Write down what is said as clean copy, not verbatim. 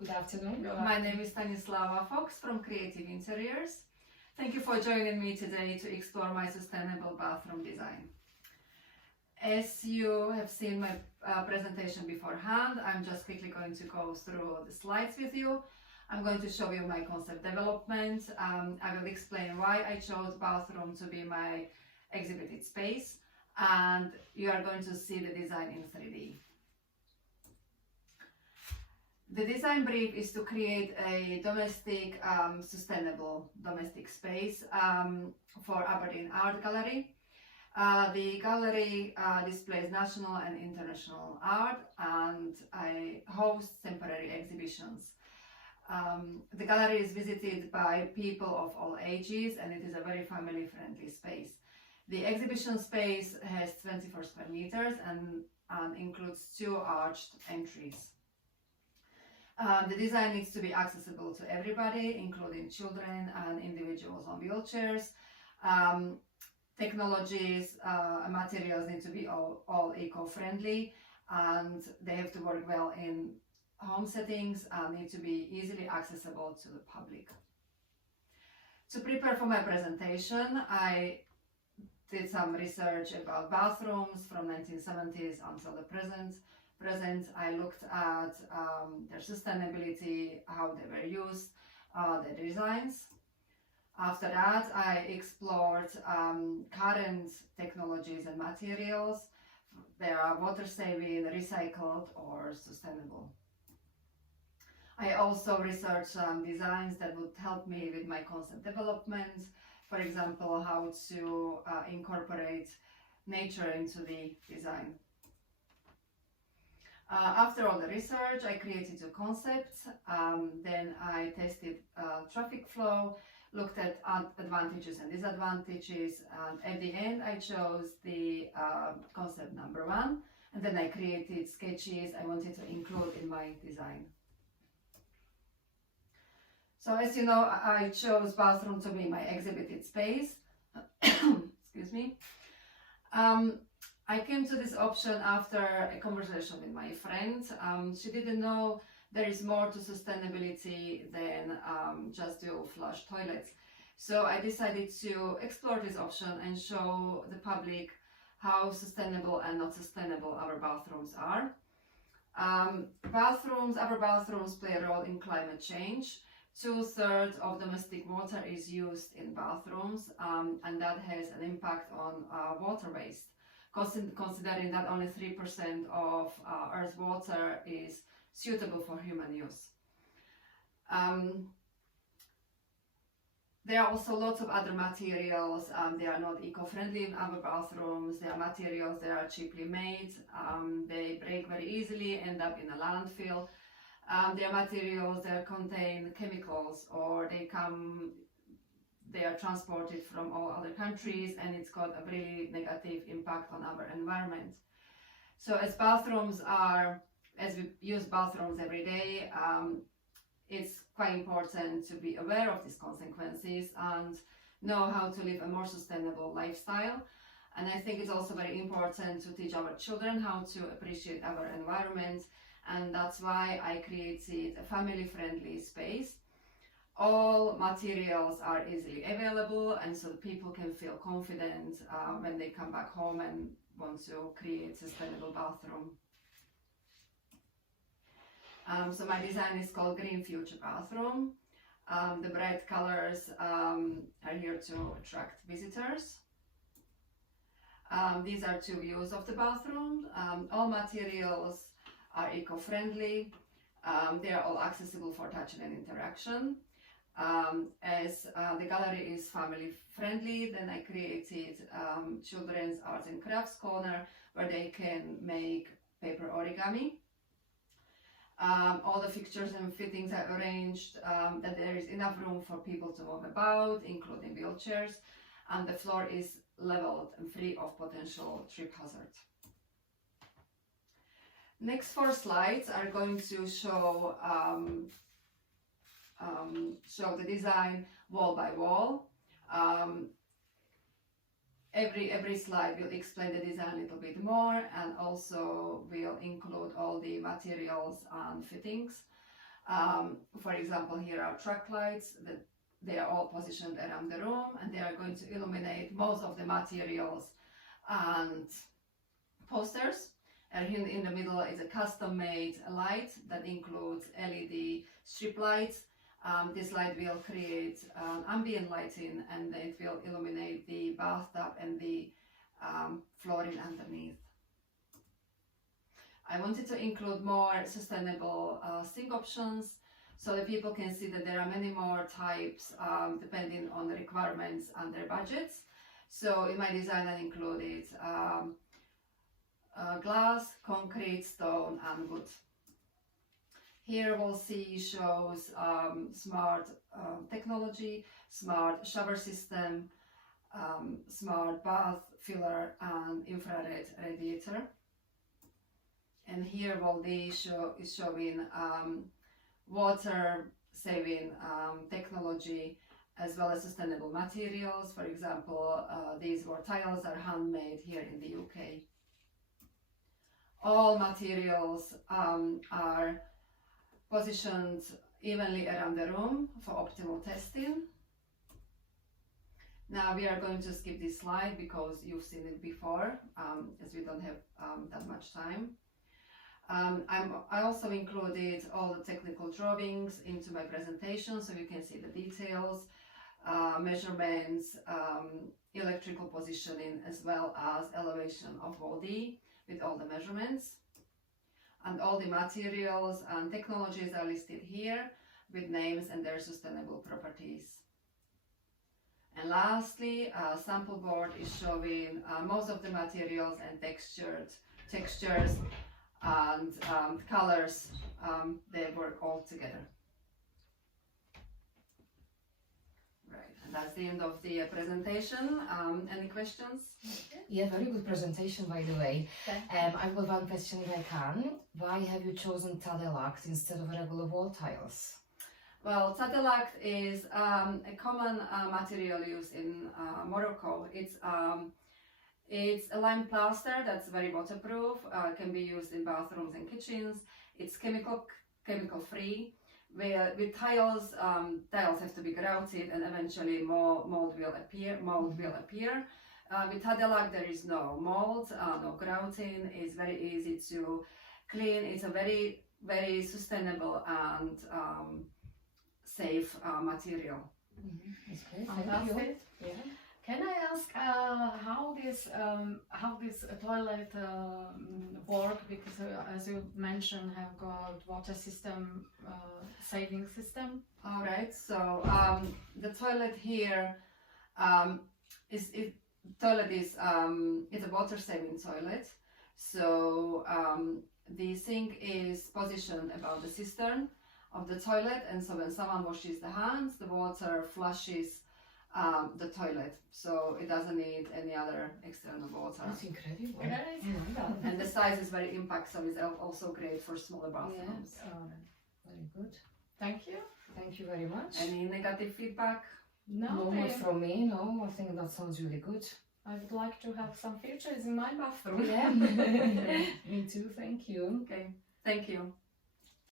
Good afternoon. My name is Stanislava Fox from Creative Interiors. Thank you for joining me today to explore my sustainable bathroom design. As you have seen my presentation beforehand, I'm just quickly going to go through the slides with you. I'm going to show you my concept development. I will explain why I chose bathroom to be my exhibited space, and you are going to see the design in 3D. The design brief is to create a domestic, sustainable domestic space for Aberdeen Art Gallery. The gallery displays national and international art, and I host temporary exhibitions. The gallery is visited by people of all ages, and it is a very family-friendly space. The exhibition space has 24 square meters and includes 2 arched entries. The design needs to be accessible to everybody, including children and individuals on wheelchairs. Technologies and materials need to be all eco-friendly, and they have to work well in home settings and need to be easily accessible to the public. To prepare for my presentation, I did some research about bathrooms from 1970s until the present. I looked at their sustainability, how they were used, their designs. After that, I explored current technologies and materials. They are water-saving, recycled, or sustainable. I also researched some designs that would help me with my concept development. For example, how to incorporate nature into the design. After all the research, I created 2 concepts. Then I tested traffic flow, looked at advantages and disadvantages, and at the end I chose the concept number 1, and then I created sketches I wanted to include in my design. So as you know, I chose bathroom to be my exhibited space. Excuse me. I came to this option after a conversation with my friend. She didn't know there is more to sustainability than just dual flush toilets. So I decided to explore this option and show the public how sustainable and not sustainable our bathrooms are. Our bathrooms play a role in climate change. 2/3 of domestic water is used in bathrooms, and that has an impact on water waste. Considering that only 3% of Earth's water is suitable for human use. There are also lots of other materials. They are not eco-friendly in our bathrooms. They are materials that are cheaply made. They break very easily, end up in a landfill. They are materials that contain chemicals, or they are transported from all other countries, and it's got a really negative impact on our environment. So as we use bathrooms every day, it's quite important to be aware of these consequences and know how to live a more sustainable lifestyle. And I think it's also very important to teach our children how to appreciate our environment, and that's why I created a family-friendly space. All materials are easily available, and so people can feel confident when they come back home and want to create a sustainable bathroom. So my design is called Green Future Bathroom. The bright colors are here to attract visitors. These are 2 views of the bathroom. All materials are eco-friendly. They are all accessible for touch and interaction. As the gallery is family friendly, then I created children's arts and crafts corner where they can make paper origami. All the fixtures and fittings are arranged that there is enough room for people to move about, including wheelchairs, and the floor is leveled and free of potential trip hazard. Next 4 slides are going to show the design wall by wall. Every slide will explain the design a little bit more, and also will include all the materials and fittings. For example, here are track lights that they are all positioned around the room, and they are going to illuminate most of the materials and posters. And in the middle is a custom-made light that includes LED strip lights. This light will create ambient lighting, and it will illuminate the bathtub and the flooring underneath. I wanted to include more sustainable sink options so that people can see that there are many more types depending on the requirements and their budgets. So in my design I included glass, concrete, stone and wood. Here we'll see shows smart technology, smart shower system, smart bath filler and infrared radiator. And here Waldi is showing water saving technology as well as sustainable materials. For example, these were tiles are handmade here in the UK. All materials are positioned evenly around the room for optimal testing. Now we are going to skip this slide because you've seen it before, as we don't have that much time. I also included all the technical drawings into my presentation so you can see the details, measurements, electrical positioning as well as elevation of Waldi with all the measurements. And all the materials and technologies are listed here with names and their sustainable properties. And lastly, a sample board is showing most of the materials and textures and colors. They work all together. Right, and that's the end of the presentation. Any questions? Yeah, very good presentation, by the way. I've got one question if I can. Why have you chosen Tadelact instead of regular wall tiles? Well, Tadelact is a common material used in Morocco. It's a lime plaster that's very waterproof, can be used in bathrooms and kitchens. It's chemical free. With tiles, tiles have to be grouted and eventually mold will appear. With Tadelact there is no mold, no grouting. It's very easy to clean. It's a very, very sustainable and safe material. That's great. Fantastic. Yeah. Can I ask how this toilet work? Because as you mentioned, have got water system saving system. All right. So the toilet here it's a water saving toilet. So the sink is positioned above the cistern of the toilet, and so when someone washes the hands, the water flushes the toilet, so it doesn't need any other external water. That's incredible. Right. And the size is very impact, so it's also great for smaller bathrooms. Very good. Thank you. Thank you very much. Any negative feedback? No more from me. No, I think that sounds really good. I would like to have some features in my bathroom. Yeah. Me too. Thank you. Okay, thank you.